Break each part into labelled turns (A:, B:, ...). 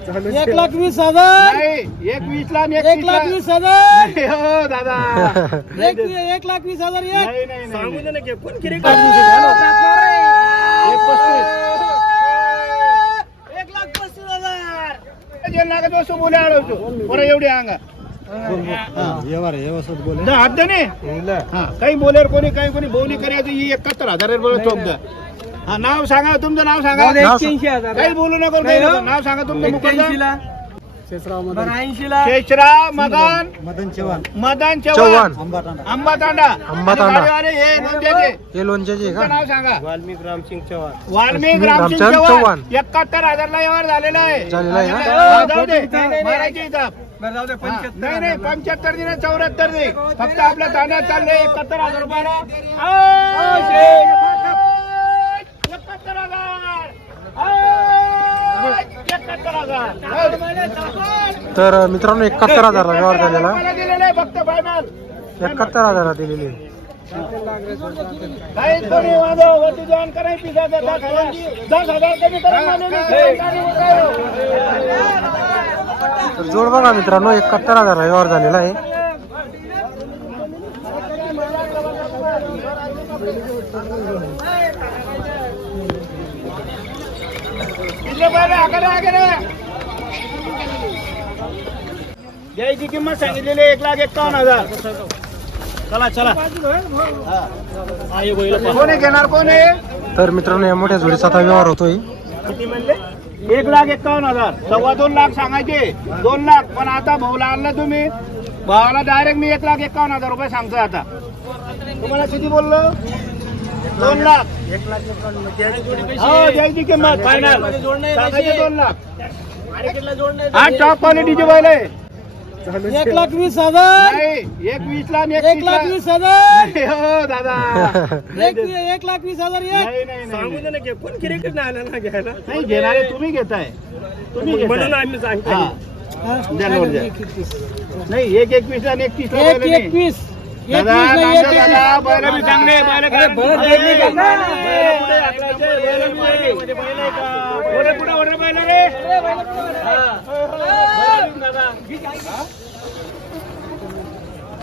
A: एक लाख वीस हजार.
B: नाही एक वीस ला आणि एक
A: लाख. वीस हजार.
B: हो दादा.
A: एक एक लाख वीस हजार एक.
B: नाही नाही नाही.
A: एक
B: एक
A: लाख पस्तीस हजार.
B: जे लागत वस्तू बोले आळवतो. बरं एवढी अंगा दे नी. हा काही बोलेर कोणी काही कोणी बोली करायचं ही एकाहत्तर हजार चौकदा हा नाव सांगा तुमचं नाव सांगा.
A: एक्क्याऐंशी हजार
B: काही बोलू नका काही नको. नाव सांगा तुमचं मुखाचं.
A: बरं ऐंशीला.
B: शेषराव मदन.
C: मदन. चव्हाण.
B: मदन
D: चव्हाण.
B: चव्हाण.
C: आंबा तांडा
B: आंबा तांडा
D: आंबा तांडा.
B: आणि गाडीवाले हे
D: हे लोणच्याचे आहे
B: तुमचं
D: का
B: नाव सांगा.
C: वाल्मिक रामसिंग चव्हाण.
B: वाल्मिक
D: चव्हाण.
B: चव्हाण. एकाहत्तर हजारला व्यवहार झालेला आहे.
D: झालेला आहे ना?
B: हा, जाऊ दे. मारायची इथं. हा, नाही नाही पंच्याहत्तर दिने चौऱ्याहत्तर दे. फक्त आपल्या ताण्यात चालले एकाहत्तर हजार रुपयाला आय! एकाहत्तर हजार आय! एकाहत्तर हजार
D: तर मित्रांनो एकाहत्तर हजारला व्यवहार झालेला.
B: दिलेलं
D: एकाहत्तर हजारला दिलेली
B: हजार.
D: तर जोड बघा मित्रांनो एकाहत्तर हजारला व्यवहार झालेला आहे.
B: घ्यायची किंमत सांगितलेली एक लाख एक्कावन्न हजार. चला चला. कोणी घेणार कोणी?
D: तर मित्रांनो या मोठ्या जोडीचा आता व्यवहार होतोय.
B: किती म्हणले? एक लाख एक्कावन्न हजार. सव्वा दोन लाख सांगायचे. दोन लाख. पण आता भाऊला आणलं तुम्ही. भावाला डायरेक्ट मी एक लाख एक्कावन्न हजार रुपये सांगतोय आता. तुम्हाला किती बोललो? दोन लाख. हो द्यायची किंमत. फायनल सांगायचे दोन लाख. हा टॉप क्वालिटीचे बैल आहे.
A: एक लाख वीस हजार।
B: नाही एक वीस ला आणि एक
A: एक
B: तीस
A: लाख
B: ला.
A: वीस हजार।
B: नाही हो दादा।
A: एक एक लाख वीस हजार एक।
B: नाही नाही नाही नाही। घेणारे तुम्ही घेताय तुम्ही घेताय. हा. द्या नोट द्या. नाही एक एकवीस आणि एक तीस ला
A: एक
B: बैल नाही.
A: एकवीस
B: दादा
A: एकवीस
B: दादा,
A: एक
B: दादा, बैल बी चांगले बैल काय-
A: बैल
B: बैल
A: देखणे का?
B: पुढे हाकलायचे, बैल बी आहे. मध्ये बैल आहे का? पुढे पुढे वडे बैल रे हा. बैल बी दादा.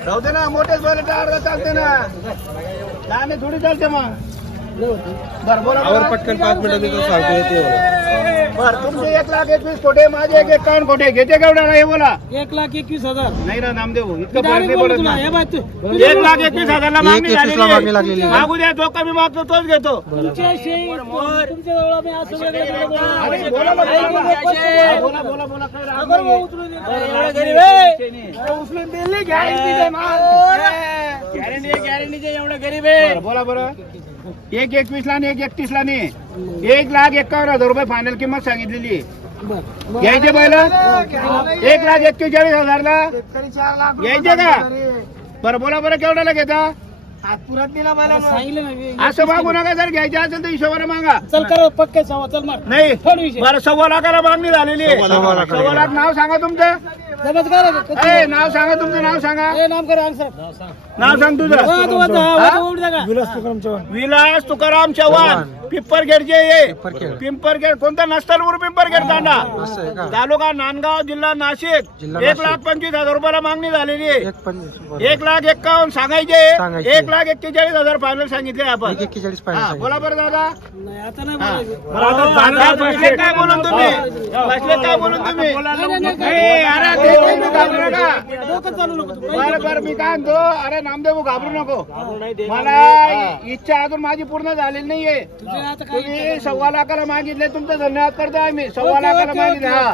B: जाऊ दे ना मोठेच बैल अर्धा चालते ना थोडी चालते मग बोला.
C: पटकन पाच मिनिटं सांगतो येते
B: बर तुमचे एक लाख एकवीस कोटे माझे एक एकावन्न कोटे. घेते केवढा हे बोला?
A: एक लाख एकवीस हजार.
B: नाही ना नामदेव इतकं
A: डायरेक्ट
B: नाही ना.
A: हे
B: एक लाख एकवीस हजारला मागणी
D: मागणी लागलेली
B: झालेली
D: आहे.
B: मागू द्या जो कमी मागतो तोच घेतो. अरे बोला ना, बोला
A: बोलू.
B: ना. हा, बोला बोला काय राग
A: उचलून
B: नाही. अरे दिली गॅरंटी गॅरंटी आहे गॅरंटीचे एवढं गरीब आहे. बोला बरं एक एकवीस ला आणि एक एकतीस ला नाही एक लाख एकावन्न हजार रुपये फायनल किंमत सांगितलेली. आहे. घ्यायचे बैल? एक लाख एक्केचाळीस हजारला. घ्यायचे का? बरं बोला बरं केवढ्याला घेता?
A: सांगितलं ना.
B: असं मागू नका जर घ्यायचे असेल तर हिशोबाने मागा.
A: चल कर पक्के सवा चल मार.
B: नाही
A: थोड विषय.
B: बरं सव्वा लाखाला मागणी झालेली आहे.
D: सव्वा.
B: सव्वा लाख नाव सांगा तुमचं.
A: जमत का रे? किती?
B: ए, नाव सांगा तुमचं नाव सांगा.
A: ए, नाम कर आन्सर
B: नाव सांग. तुझं.
A: वाद, उठ जागा.
B: विलास तुकाराम चव्हाण. ये
D: पिंपरखेड.
B: पिंपरखेड कोणता नस्तलपूर पिंपरखेड तांडा
D: असं आहे का?
B: तालुका नांदगाव जिल्हा नाशिक. एक. लाख पंचवीस हजार रुपयाला मागणी झालेली आहे.
D: एक
B: लाख एक्कावन्न सांगायचे. एक लाख एक्केचाळीस हजार फायनल सांगितले आपण. हा बोला बरं दादा.
A: नाही आता नाही. बोलायचं.
B: बरं, आता दादा बसले काय बोलून तुम्ही? बसले काय बोलून तुम्ही. बरं बरं मी काय म्हणतो? अरे नामदेव घाबरू नको. मला इच्छा अजून माझी पूर्ण झालेली नाहीये. तुम्ही सव्वा लाखाला मागितले तुमचं धन्यवाद करतो आम्ही. सव्वा लाखाला मागितले हा.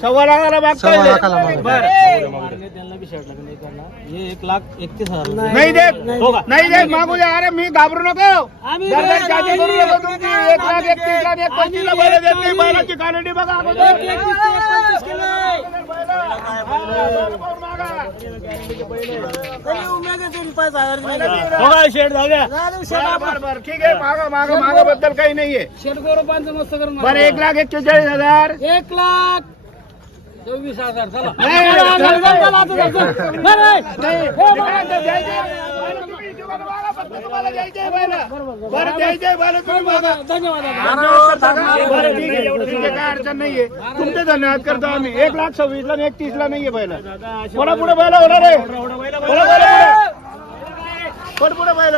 B: सव्वा लाखाला मागताय.
A: हे. हे एक लाख एकतीस हजार
B: नाही देत. नाही देत. मागू द्या. अरे मी घाबरू नको. जाती करू नको तुमची एक लाख एकतीस ला आणि एक पंचवीस ला बैल देत नाही. बैलाची क्वालिटी बघा.
A: एक
B: हा, जाऊ द्या बरं. बरं. ठीक आहे मागा मागा मागा बद्दल काही नाहीये.
A: शेट गोरोबांचं मस्त करून
B: बरं एक लाख एक्केचाळीस हजार.
A: एक लाख चोवीस हजार चला.
B: नाही, नाही, नाही. नाही,
A: हे
B: द्यायचंय बरं तुम्ही
A: धन्यवाद दादा.
B: बरं ठीक आहे एवढं ठीक आहे काय अडचण नाहीये. तुमचे धन्यवाद करतो आम्ही. एक लाख सव्वीस ला आणि एक तीस ला नाहीये बैल. कोणा पुढे बैल होणार आहे? कोणा बैल पुढे? पड पुढे बैल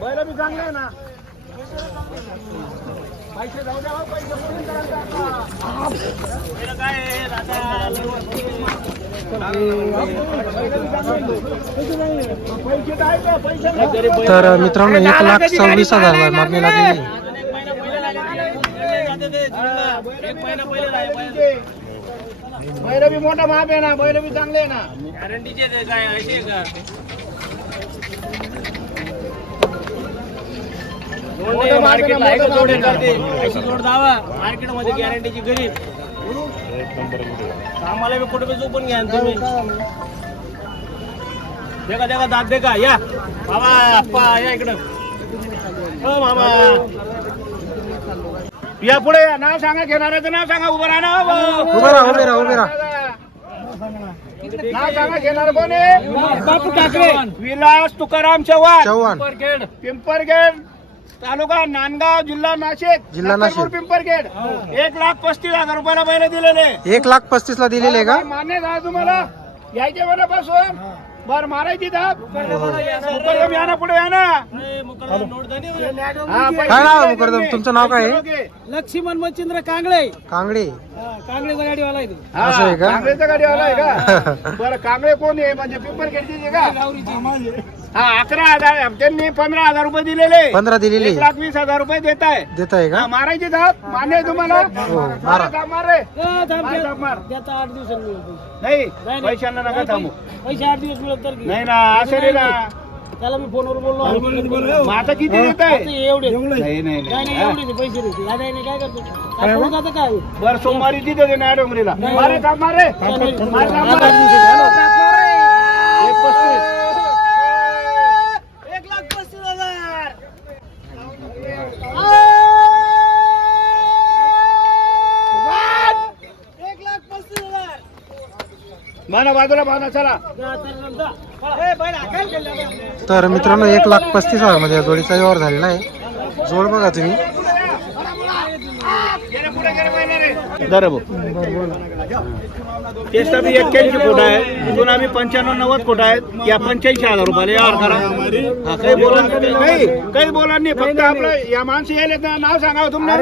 B: बैल मी चांगले आहे ना. पैसे जाऊ द्या हो, पैसे काय
D: तर मित्रांनो एक लाख सव्वीस हजार मागणी लागलेली आहे.
A: एक महिना पहिले जाय, पहिले.
B: बी मोठा माप आहे ना बैल बी चांगले आहे ना.
A: गॅरंटीचे काय आहे का?
B: मोठं माप आहे
A: का जोड
B: माप आहे
A: येतात ते? अशी जोड दावा. मार्केटमध्ये गॅरंटीची गरीब. आम्हाला बी कुठे बी झोपून घ्या तुम्ही. देखा देखा दात देखा. या. बाबा अप्पा या इकडं. हो मामा.
B: या पुढे या. नाव सांगा घेणाऱ्याचं नाव सांगा. उभं राहा ना हो.
D: उभे राहा उभे राहा उभे राहा.
B: नाव सांगा घेणार कोण आहे?
A: बापू ठाकरे.
B: विलास तुकाराम चव्हाण.
D: चव्हाण.
B: पिंपरगेड तालुका नांदगाव जिल्हा नाशिक.
D: जिल्हा नाशिक.
B: नंतरपूर पिंपरगेड एक लाख पस्तीस हजार रुपयाला बैल दिलेले.
D: एक लाख पस्तीस ला दिलेले आहे का
B: मान्य झालं तुम्हाला? यायचे मनापासून? बर मारायची धाप मुकरदम या ना पुढे या ना. हा,
D: काय नाव मुकरदम? तुमचं नाव काय आहे?
A: लक्ष्मण मच्छिंद्र कांगळे.
D: कांगडे.
A: कांगळेचा गाडीवाला आहे तो.
B: हा,
D: असं आहे का?
B: कांगळेचा गाडीवाला आहे का? बरं कांगळे कोण आहे? म्हणजे पिंपरगेडचे का? हा अकरा हजार. त्यांनी पंधरा हजार रुपये दिलेले.
D: पंधरा दिलेले.
B: एक लाख वीस हजार रुपये देत आहे.
D: देत आहे का?
B: हा, मारायची धाप मान्य आहे तुम्हाला?
D: हो, मारा.
B: मारा धाप, मार रे.
A: हा, थांब,
B: मार,
A: द्या-
B: धाप, मार.
A: द्याचा आठ दिवसांनी
B: नाही. पैशांना नका थांबू.
A: पैसे आठ दिवस मिळत तर घे.
B: नाही ना असं नाही ना.
A: त्याला मी फोनवर बोललो.
B: मग आता किती देत आहे
A: एवढे.
B: नाही नाही
A: नाही
B: नाही.
A: नाही
B: हा.
A: एवढे पैसे देते. या नाही काय करतो? आता काय?
B: बरं सोमवारी तिथे दे ना डोंगरीला.
A: नाही.
B: मारे थांब मारे. थांब, मारे.
A: दिवसाचे.
B: एक पस्तीस.
A: एक लाख पस्तीस हजार एक लाख पस्तीस हजार
B: बाजूला चला.
D: तर मित्रांनो एक लाख पस्तीस हजारमध्ये या जोडीचा व्यवहार झालेला आहे. जोड बघा तुम्ही
B: गेले पुढे गेले पहिले रे दर टेस्ट अभी एक्क्याऐंशी फूट आहे. इथून आम्ही पंच्याण्णव नव्वद फूट आहेत. या पंच्याऐंशी हजार रुपयाला यावर करा हा, काही बोला नाही. काही बोला नाही. फक्त आपलं या माणसं यायले नाव सांगा तुमनं.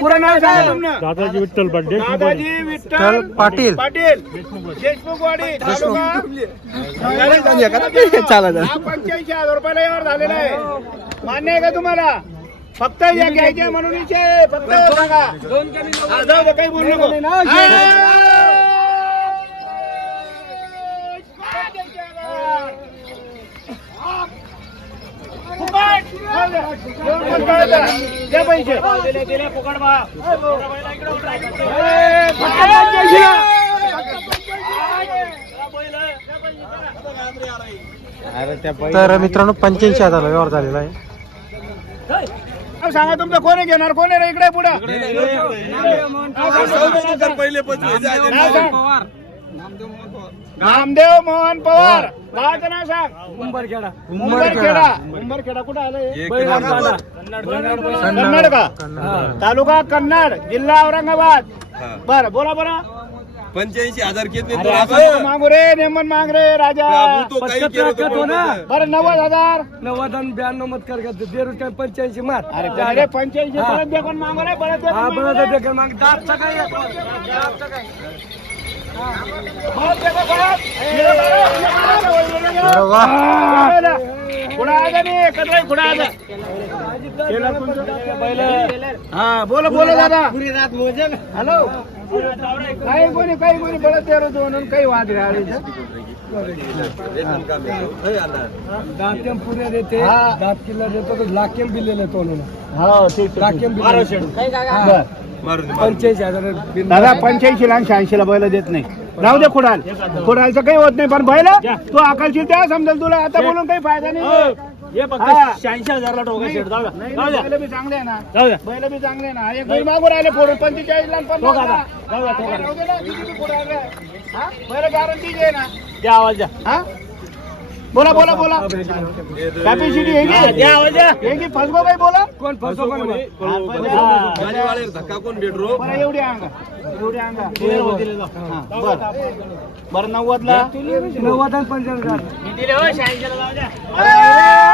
B: पुरं नाव सांगा तुमनं.
C: दादाजी विठ्ठल बड्डे
B: दादाजी विठ्ठल
D: पाटील.
B: पाटील. देशमुखवाडी तालुका. हा पंच्याऐंशी हजार रुपयाला यावर झालेला आहे. मान्य आहे का तुम्हाला? फक्त या घ्यायचे म्हणून फक्त सांगा. हा, जाऊ दे काही बोलू नको. पैसे.
D: तर मित्रांनो पंच्याऐंशी हजार व्यवहार झालेला आहे.
B: सांगा तुमचं. कोण आहे घेणार? कोण आहे रे? इकडे पुढे. नामदेव मोहन पवार. गावाचं नाव सांग.
A: उंबरखेडा
B: उंबरखेडा उंबरखेडा कुठं आलंय? कन्नड. का?
D: कन्नड.
B: तालुका कन्नड जिल्हा औरंगाबाद. बर बोला बरं.
C: पंच्याऐंशी हजार घेतले
B: अरे असं मागू रे नेमन माग रे राजा. बरं नव्वद हजार.
A: नव्वद आणि ब्याण्णव मत कर दे रुपये पंच्याऐंशी मार.
B: अरे अरे पंच्याऐंशी परत दे पण मागू रे परत दे पण मागू रे.
A: मग. दाबचा काय
B: परत दे पण परत. ये बरं, ये बरं.
D: अरे वा.
B: आजा कटराई आजा हा बोला बोला दादा. हॅलो काही कोणी काही कोणी बळत रोज म्हणून काही वाद
A: पुणे देते. दात किल्ला देतो तो लाखेम बिल्लेले तो
B: हो. ठीक
A: लाखेम
B: बाराशे
A: बिल्ले पंच्याऐंशी हजार
B: दादा पंच्याऐंशी ला शहाऐंशी ला बैल देत नाही. राहू दे खुडाल. खुडालचं काही होत नाही पण बैल तू अकलशील त्या समजेल तुला. आता बोलून काही फायदा नाही.
A: हे.
B: हा.
A: शहाऐंशी हजारला जाऊ द्या.
B: बैल बी चांगले आहे ना.
A: जाऊ द्या
B: बैल बी चांगले आहे ना. एक बैल मागून राहिले फोडून पंचेचाळीस ला.
A: जाऊ द्या,
B: आले. बैल गॅरंटी आहे ना.
A: आवाज
B: हा? बोला बोला बोला. कॅपॅसिटी आहे
E: हा,
B: की
E: द्या आवाज द्या.
B: आहे की? फसगो काही बोला?
E: कोण
B: हा,
E: हा.
C: गाडीवाले धक्का कोण
B: बरं एवढी अंगा. एवढी अंगा. हा, बरं. बरं नव्वदला?
E: नव्वद पंच्याण्णव मी दिले हो शहाऐंशीला जाऊ द्या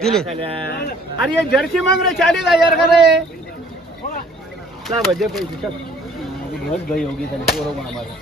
D: दिले
B: अरे ये जर्सी मांग रे चालीस हजार का रे ला भजे पैसे चल बहुत गई होगी त्याने पोरं पण आम्हाला